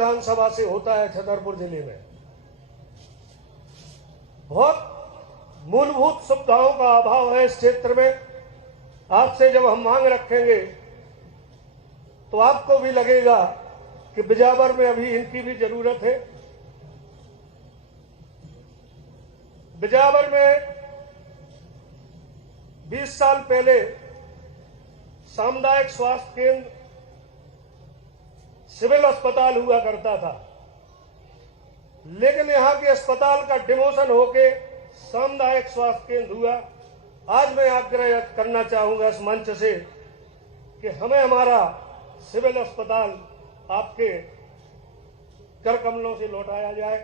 विधानसभा से होता है छतरपुर जिले में। बहुत मूलभूत सुविधाओं का अभाव है इस क्षेत्र में। आपसे जब हम मांग रखेंगे तो आपको भी लगेगा कि बिजावर में अभी इनकी भी जरूरत है। बिजावर में 20 साल पहले सामुदायिक स्वास्थ्य केंद्र सिविल अस्पताल हुआ करता था, लेकिन यहां के अस्पताल का डिमोशन होके सामुदायिक स्वास्थ्य केंद्र हुआ। आज मैं आग्रह करना चाहूंगा इस मंच से कि हमें हमारा सिविल अस्पताल आपके कर कमलों से लौटाया जाए।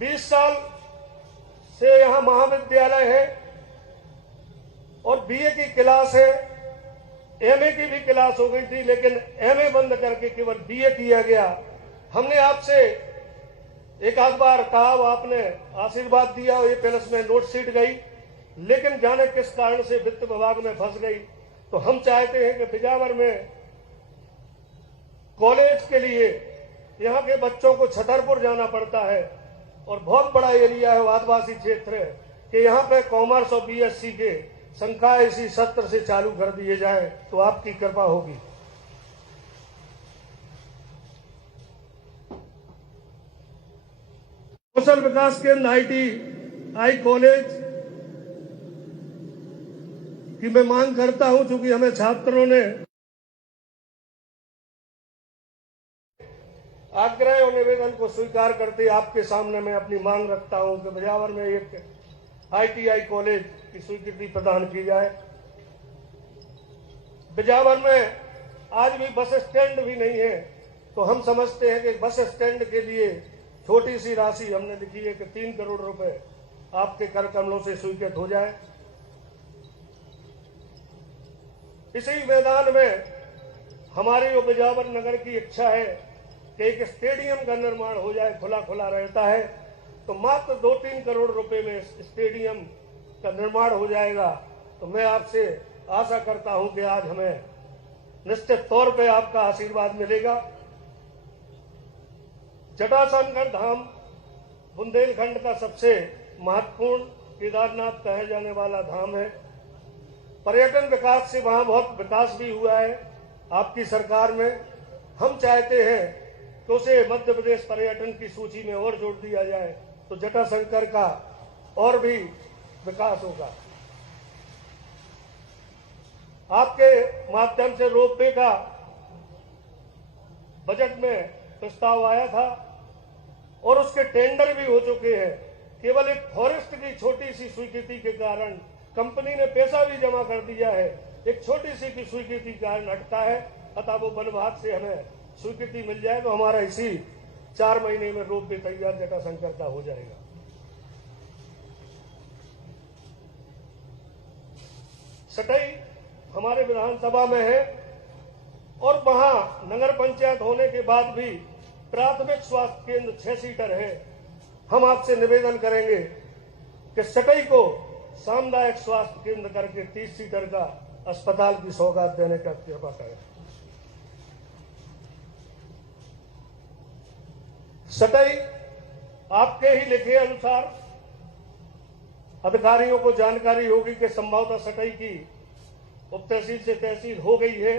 20 साल से यहां महाविद्यालय है और बीए की क्लास है, एमए की भी क्लास हो गई थी, लेकिन एमए बंद करके केवल बीए किया गया। हमने आपसे एक आध बार कहा, आपने आशीर्वाद दिया, ये प्लस में नोट शीट गई, लेकिन जाने किस कारण से वित्त विभाग में फंस गई। तो हम चाहते हैं कि बिजावर में कॉलेज के लिए यहाँ के बच्चों को छतरपुर जाना पड़ता है और बहुत बड़ा एरिया है, आदिवासी क्षेत्र है, कि यहाँ पे कॉमर्स और बीएससी के संकाय इसी सत्र से चालू कर दिए जाए तो आपकी कृपा होगी। कौशल विकास केंद्र ITI कॉलेज की मैं मांग करता हूं, चूंकि हमें छात्रों ने आग्रह और निवेदन को स्वीकार करते आपके सामने मैं अपनी मांग रखता हूं कि बिजावर में एक ITI कॉलेज की स्वीकृति प्रदान की जाए। बिजावर में आज भी बस स्टैंड भी नहीं है, तो हम समझते हैं कि बस स्टैंड के लिए छोटी सी राशि हमने लिखी है कि 3 करोड़ रुपए आपके कर कमलों से स्वीकृत हो जाए। इसी मैदान में हमारी बिजावर नगर की इच्छा है कि एक स्टेडियम का निर्माण हो जाए, खुला खुला रहता है, तो मात्र 2-3 करोड़ रुपए में स्टेडियम का निर्माण हो जाएगा। तो मैं आपसे आशा करता हूं कि आज हमें निश्चित तौर पे आपका आशीर्वाद मिलेगा। जटाशंकर धाम बुंदेलखंड का सबसे महत्वपूर्ण केदारनाथ कहे जाने वाला धाम है। पर्यटन विकास से वहां बहुत विकास भी हुआ है आपकी सरकार में। हम चाहते हैं कि उसे मध्य प्रदेश पर्यटन की सूची में और जोड़ दिया जाए तो जटाशंकर का और भी विकास होगा। आपके माध्यम से रोपवे का बजट में प्रस्ताव आया था और उसके टेंडर भी हो चुके हैं। केवल एक फॉरेस्ट की छोटी सी स्वीकृति के कारण कंपनी ने पैसा भी जमा कर दिया है, एक छोटी सी की स्वीकृति के कारण अटका है। अतः वो वन विभाग से हमें स्वीकृति मिल जाए तो हमारा इसी 4 महीने में रोपवे तैयार जटाशंकर का हो जाएगा। सटई हमारे विधानसभा में है और वहां नगर पंचायत होने के बाद भी प्राथमिक स्वास्थ्य केंद्र 6 सीटर है। हम आपसे निवेदन करेंगे कि सटई को सामुदायिक स्वास्थ्य केंद्र करके 30 सीटर का अस्पताल की सौगात देने का कृपा करें। सटई आपके ही लिखे अनुसार अधिकारियों को जानकारी होगी कि संभवतः सटई की उप तहसील से तहसील हो गई है,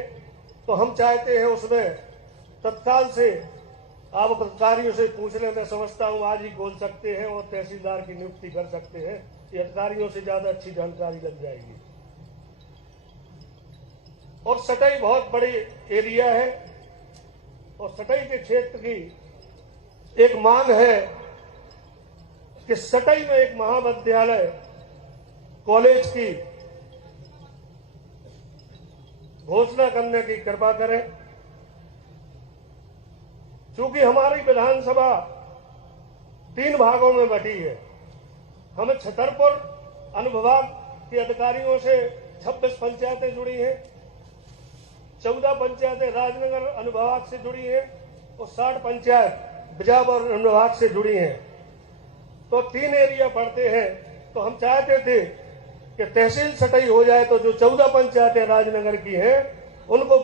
तो हम चाहते हैं उसमें तत्काल से आप अधिकारियों से पूछने में समझता हूं आज ही खोल सकते हैं और तहसीलदार की नियुक्ति कर सकते हैं। ये अधिकारियों से ज्यादा अच्छी जानकारी लग जाएगी। और सटई बहुत बड़ी एरिया है और सटई के क्षेत्र की एक मांग है कि सटई में एक महाविद्यालय कॉलेज की घोषणा करने की कृपा करें। चूंकि हमारी विधानसभा 3 भागों में बटी है, हमें छतरपुर अनुविभाग के अधिकारियों से 26 पंचायतें जुड़ी हैं, 14 पंचायतें राजनगर अनुविभाग से जुड़ी हैं और 60 पंचायत बिजावर अनुविभाग से जुड़ी हैं। तो 3 एरिया पड़ते हैं। तो हम चाहते थे कि तहसील सटई हो जाए तो जो 14 पंचायतें राजनगर की हैं उनको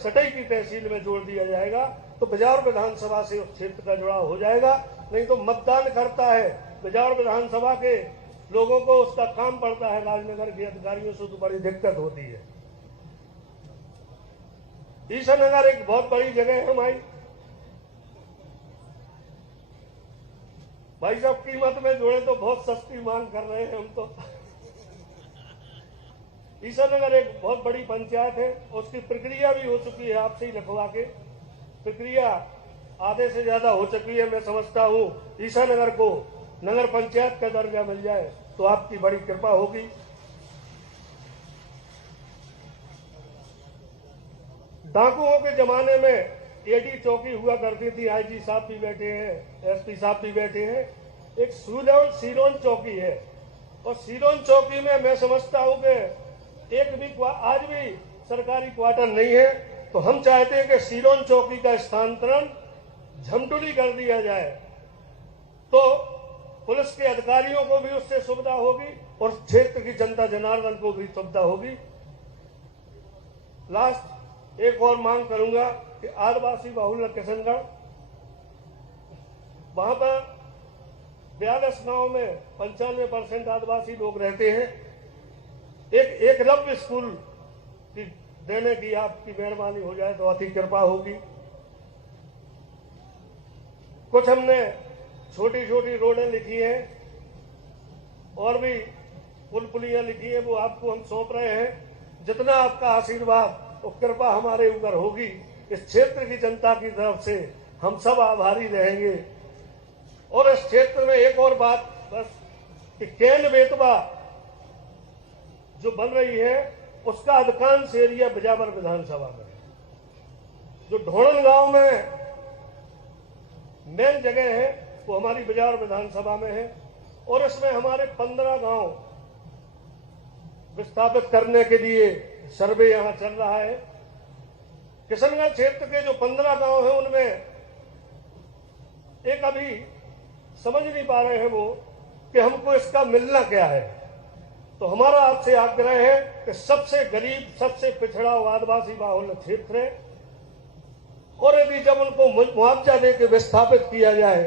सटई की तहसील में जोड़ दिया जाएगा तो बिजौर विधानसभा से उस क्षेत्र का जुड़ाव हो जाएगा। नहीं तो मतदान करता है बिजौर विधानसभा के लोगों को, उसका काम पड़ता है राजनगर के अधिकारियों से, तो बड़ी दिक्कत होती है। ईसानगर एक बहुत बड़ी जगह है हमारी। भाई साहब कीमत में जोड़े तो बहुत सस्ती मांग कर रहे हैं हम तो। ईसानगर एक बहुत बड़ी पंचायत है, उसकी प्रक्रिया भी हो चुकी है, आपसे ही लिखवा के प्रक्रिया आधे से ज्यादा हो चुकी है। मैं समझता हूँ ईसानगर को नगर पंचायत का दर्जा मिल जाए तो आपकी बड़ी कृपा होगी। डाकुओं के जमाने में एडी चौकी हुआ करती थी, आईजी साहब भी बैठे हैं, एसपी साहब भी बैठे हैं। एक सीरोन चौकी है और सीरोन चौकी में मैं समझता हूं कि एक भी आज भी सरकारी क्वार्टर नहीं है। तो हम चाहते हैं कि सीरोन चौकी का स्थानांतरण झमटुली कर दिया जाए तो पुलिस के अधिकारियों को भी उससे सुविधा होगी और क्षेत्र की जनता जनार्दन को भी सुविधा होगी। लास्ट एक और मांग करूंगा कि आदिवासी बाहुल्य किशनगढ़, वहां पर 42 गांव में 95% आदिवासी लोग रहते हैं। एक एकलव्य स्कूल की देने की आपकी मेहरबानी हो जाए तो अति कृपा होगी। कुछ हमने छोटी छोटी रोडें लिखी हैं और भी पुल पुलियां लिखी हैं, वो आपको हम सौंप रहे हैं। जितना आपका आशीर्वाद और कृपा हमारे ऊपर होगी, इस क्षेत्र की जनता की तरफ से हम सब आभारी रहेंगे। और इस क्षेत्र में एक और बात बस कि केन बेतवा जो बन रही है उसका अधिकांश एरिया बिजावर विधानसभा में है। जो ढोणन गांव में मेन जगह है वो हमारी बिजावर विधानसभा में है और इसमें हमारे 15 गांव विस्थापित करने के लिए सर्वे यहां चल रहा है। किशनगढ़ क्षेत्र के जो 15 गांव हैं उनमें एक अभी समझ नहीं पा रहे हैं वो कि हमको इसका मिलना क्या है। तो हमारा आपसे आग्रह है कि सबसे गरीब, सबसे पिछड़ा आदिवासी बाहुल्य क्षेत्र है और यदि जब उनको मुआवजा देकर विस्थापित किया जाए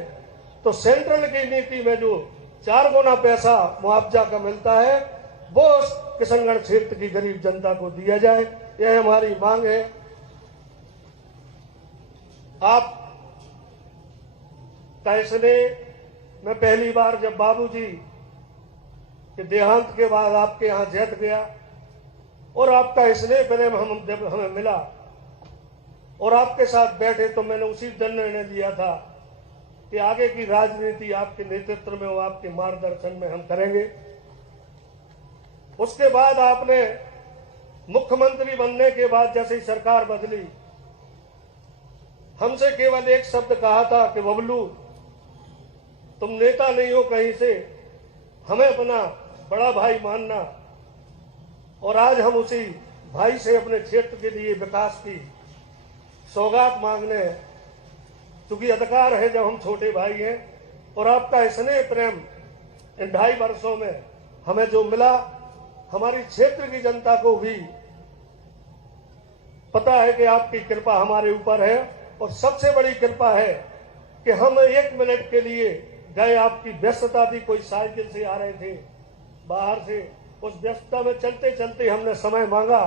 तो सेंट्रल की नीति में जो 4 गुना पैसा मुआवजा का मिलता है वो उस किशनगढ़ क्षेत्र की गरीब जनता को दिया जाए, यह हमारी मांग है। आप कैसने मैं पहली बार जब बाबूजी के देहांत के बाद आपके यहां जैत गया और आपका स्नेह प्रेम हमें मिला और आपके साथ बैठे तो मैंने उसी दिन निर्णय लिया था कि आगे की राजनीति आपके नेतृत्व में और आपके मार्गदर्शन में हम करेंगे। उसके बाद आपने मुख्यमंत्री बनने के बाद जैसे ही सरकार बदली, हमसे केवल एक शब्द कहा था कि बबलू तुम नेता नहीं हो कहीं से, हमें अपना बड़ा भाई मानना। और आज हम उसी भाई से अपने क्षेत्र के लिए विकास की सौगात मांगने, क्योंकि अधिकार है जब हम छोटे भाई हैं। और आपका स्नेह प्रेम इन 2.5 वर्षों में हमें जो मिला, हमारी क्षेत्र की जनता को भी पता है कि आपकी कृपा हमारे ऊपर है। और सबसे बड़ी कृपा है कि हम 1 मिनट के लिए गए, आपकी व्यस्तता थी, कोई साइकिल से आ रहे थे बाहर से, उस व्यस्तता में चलते चलते हमने समय मांगा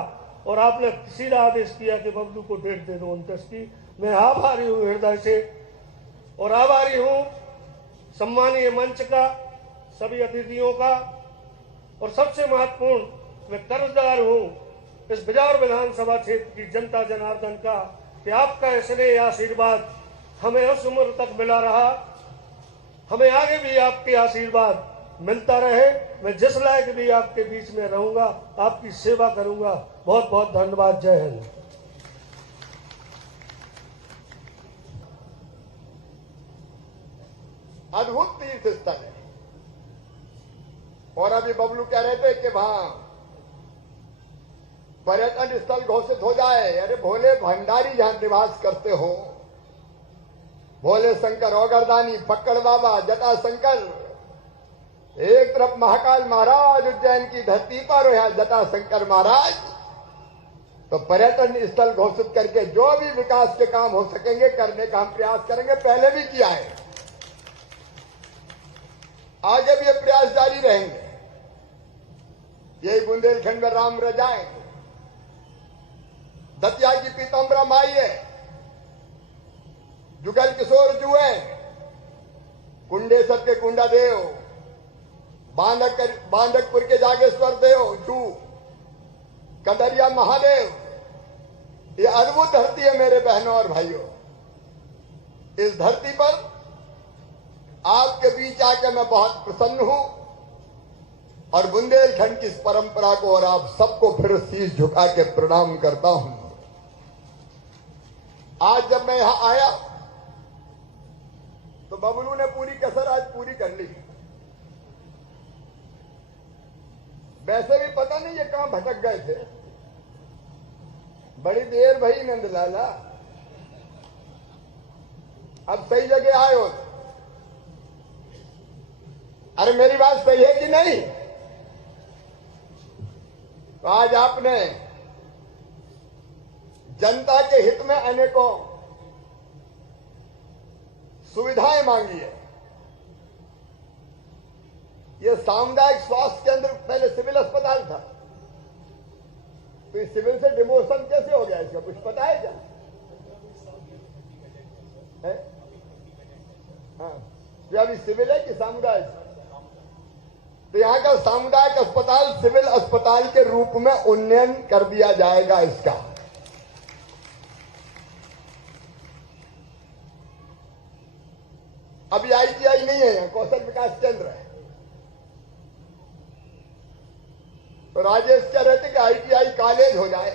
और आपने सीधा आदेश किया कि बबलू को डेट दे दो 29 की। मैं आभारी हूं हृदय से और आभारी हूं सम्मानीय मंच का, सभी अतिथियों का और सबसे महत्वपूर्ण मैं कर्जदार हूं इस बिजावर विधानसभा क्षेत्र की जनता जनार्दन का कि आपका स्नेह आशीर्वाद हमें उस उम्र तक मिला रहा, हमें आगे भी आपके आशीर्वाद मिलता रहे। मैं जिस लायक भी आपके बीच में रहूंगा, आपकी सेवा करूंगा। बहुत बहुत धन्यवाद। जय हिंद। अद्भुत तीर्थ स्थल है और अभी बबलू कह रहे थे कि वहां पर्यटन स्थल घोषित हो जाए। अरे भोले भंडारी जहां निवास करते हो, भोले शंकर औगरदानी, पक्कड़ बाबा, जटा शंकर, एक तरफ महाकाल महाराज उज्जैन की धरती पर, यहां जटा शंकर महाराज तो पर्यटन स्थल घोषित करके जो भी विकास के काम हो सकेंगे करने का हम प्रयास करेंगे। पहले भी किया है, आगे भी ये प्रयास जारी रहेंगे। यही बुंदेलखंड में राम रजाएं, दतिया की पीताम्बरा माई है, जुगल किशोर जुए, कुंडेसर के कुंडा देव, बांधकपुर के जागेश्वर देव जू, कंदरिया महादेव, ये अद्भुत धरती है मेरे बहनों और भाइयों। इस धरती पर आपके बीच आकर मैं बहुत प्रसन्न हूं और बुंदेलखंड की इस परंपरा को और आप सबको फिर शीश झुका के प्रणाम करता हूं। आज जब मैं यहां आया तो बबलू ने पूरी कसर आज पूरी कर ली। वैसे भी पता नहीं ये कहां भटक गए थे, बड़ी देर भई नंदलाला, अब सही जगह आए हो। अरे मेरी बात सही है कि नहीं? तो आज आपने जनता के हित में अनेकों सुविधाएं मांगी है। ये सामुदायिक स्वास्थ्य केंद्र पहले सिविल अस्पताल था, तो इस सिविल से डिमोशन कैसे हो गया? इसका कुछ पता है क्या? है? हाँ, ये अभी सिविल है कि सामुदायिक? तो यहां का सामुदायिक अस्पताल सिविल अस्पताल के रूप में उन्नयन कर दिया जाएगा इसका। अभी ITI नहीं है, यहाँ कौशल विकास केंद्र है। तो राजेश कह रहे थे कि ITI कॉलेज हो जाए।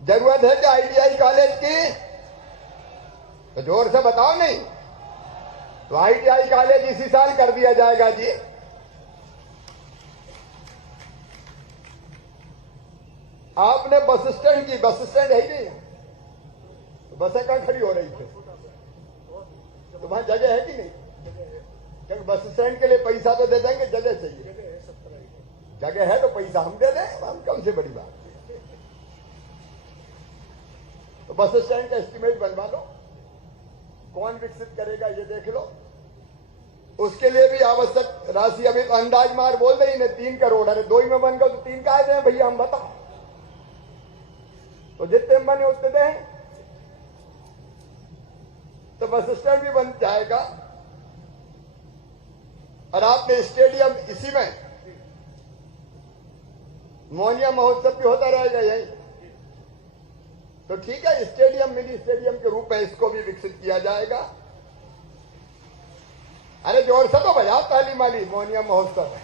जरूरत है कि ITI कॉलेज की? तो जोर से बताओ नहीं। तो ITI कॉलेज इसी साल कर दिया जाएगा जी। आपने बस स्टैंड की, बस स्टैंड है ही नहीं, तो बसें कहां खड़ी हो रही थी? तो वहां जगह है कि नहीं? क्योंकि बस स्टैंड के लिए पैसा तो दे देंगे, जगह चाहिए। जगह है तो पैसा हम दे दें, हम कम से बड़ी बात। तो बस स्टैंड का एस्टीमेट बनवा लो, कौन विकसित करेगा ये देख लो। उसके लिए भी आवश्यक राशि अभी तो अंदाज मार बोल रही ने 3 करोड़। अरे 2 ही में बन गए तो 3 का आए दें भैया, हम बताओ। तो जितने बने उतने दें, तो बस स्टैंड भी बन जाएगा। और आपने स्टेडियम, इसी में मोहनिया महोत्सव भी होता रहेगा यही, तो ठीक है, स्टेडियम मिनी स्टेडियम के रूप में इसको भी विकसित किया जाएगा। अरे जोर से तो बजाओ ताली माली, मोहनिया महोत्सव है।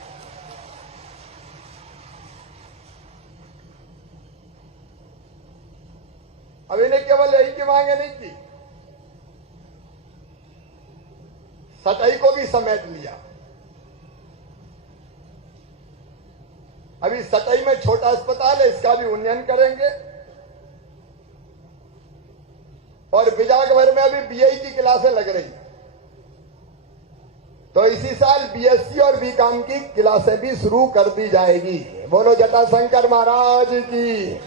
अब इन्हें केवल यही की मांगे नहीं की, सतही को भी समेट लिया। अभी सतही में छोटा अस्पताल है, इसका भी उन्नयन करेंगे। और बिजागभर में अभी BI की क्लासें लग रही, तो इसी साल BSc और BCom की क्लासें भी शुरू कर दी जाएगी। बोलो जटाशंकर महाराज की।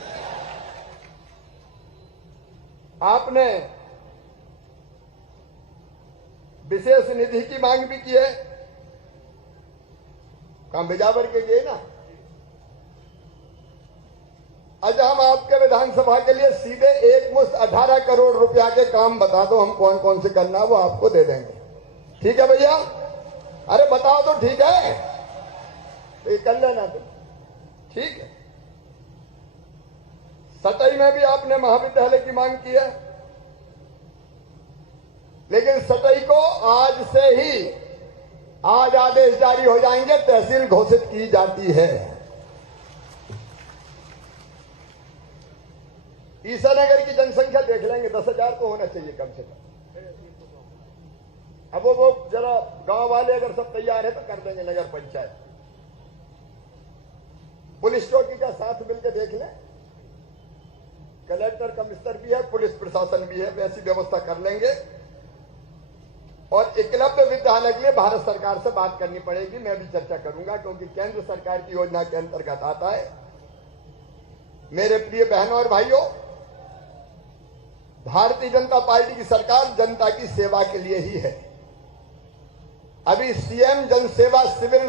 आपने विशेष निधि की मांग भी की है, कहां बिजावर के गए ना। आज हम आपके विधानसभा के लिए सीधे एक मुश्त 18 करोड़ रुपया के काम बता दो, हम कौन कौन से करना है वो आपको दे देंगे। ठीक है भैया? अरे बताओ तो ठीक है, तो ये कर लेना तुम। ठीक है। सतई में भी आपने महाविद्यालय की मांग की है, लेकिन सतई को आज से ही, आज आदेश जारी हो जाएंगे, तहसील घोषित की जाती है। ईसानगर की जनसंख्या देख लेंगे, 10,000 तो होना चाहिए कम से कम। अब वो जरा गांव वाले अगर सब तैयार है तो कर देंगे नगर पंचायत। पुलिस चौकी का साथ मिलकर देख लें, कलेक्टर कमिश्नर भी है, पुलिस प्रशासन भी है, वैसी व्यवस्था कर लेंगे। और एकलव्य विद्यालय के लिए भारत सरकार से बात करनी पड़ेगी, मैं भी चर्चा करूंगा, क्योंकि केंद्र सरकार की योजना के अंतर्गत आता है। मेरे प्रिय बहनों और भाइयों, भारतीय जनता पार्टी की सरकार जनता की सेवा के लिए ही है। अभी सीएम जनसेवा शिविर